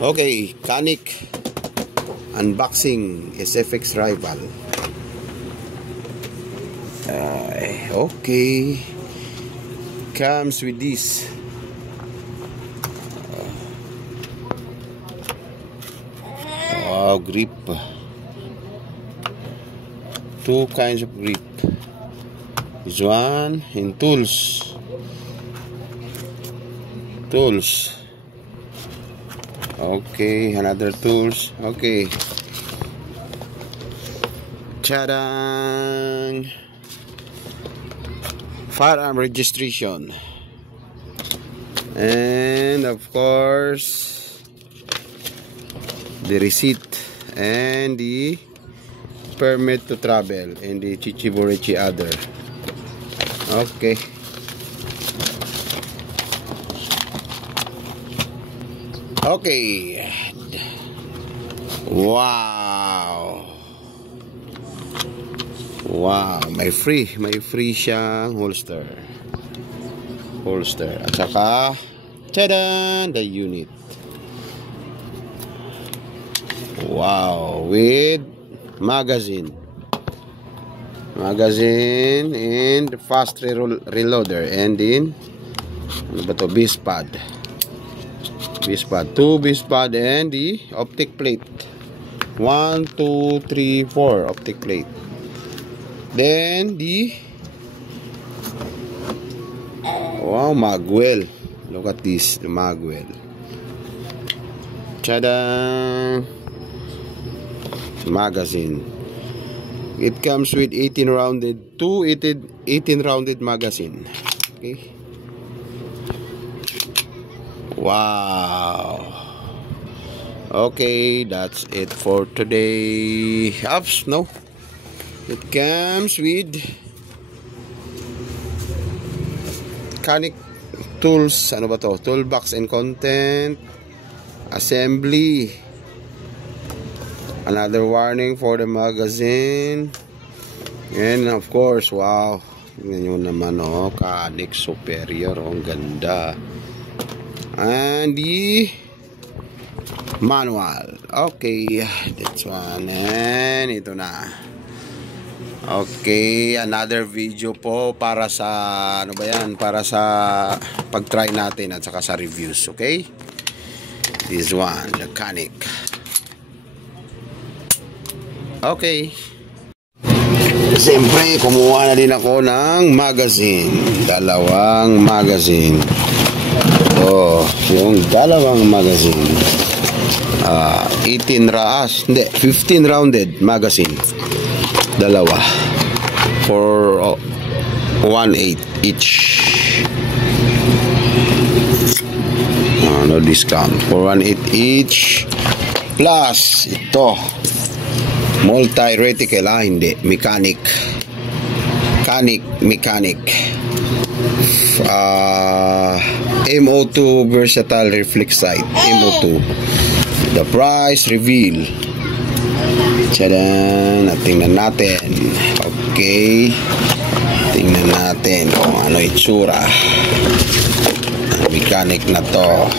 Okay, Canik unboxing SFX Rival. Okay, comes with this. Grip. Two kinds of grip. This one and tools. Okay, another tools. Okay. Tadang! Firearm registration. And of course, the receipt and the permit to travel and the chichiborichi other. Okay. Okay. Wow. May free siyang holster. At saka tada, the unit. Wow, with magazine and fast reloader, and in ano ba to, beast pad, two beast pad, and the optic plate, 1, 2, 3, 4 optic plate. Then the magwell. Look at this, the magwell. Tada! Magazine. It comes with 18 rounded magazine. Okay. Wow. Okay, that's it for today. Oops, no. It comes with Canik tools. Ano ba to? Toolbox and content. Assembly. Another warning for the magazine. And of course, wow. Tingnan nyo naman, oh. Canik Superior. Oh, ang ganda. And the manual. Okay. That's one. And ito na. Okay, another video po para sa ano ba yan? Para sa pag-try natin at saka sa reviews, okay? This one, the Canik. Okay. Siyempre, kumuha na din ako ng magazine. Dalawang magazine. Ito, yung dalawang magazine. 15 rounded magazine. Dalawa for 1/8 each. No discount for 1/8 each, plus ito multi reticle, hindi mechanic MO2 versatile reflex sight, MO2. The price reveal. Tadaan! Tingnan natin. Okay. Tingnan natin kung ano itsura. Ang mechanic na to.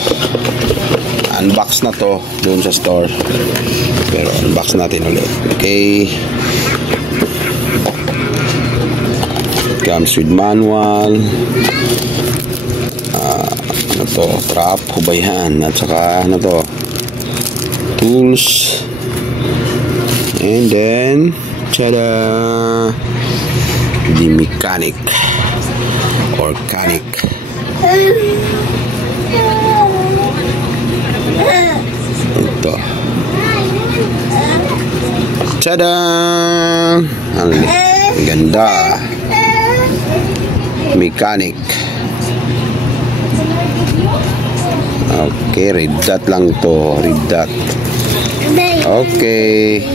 Unbox na to doon sa store. Pero unbox natin ulit. Okay. It comes with manual. Ano to? Trap, hubayhan. At saka ano to? Tools. And then, tada! The mechanic or Canik. Ito. Tada! Ang ganda. Mechanic. Okay, red dot lang to. Red dot. Okay.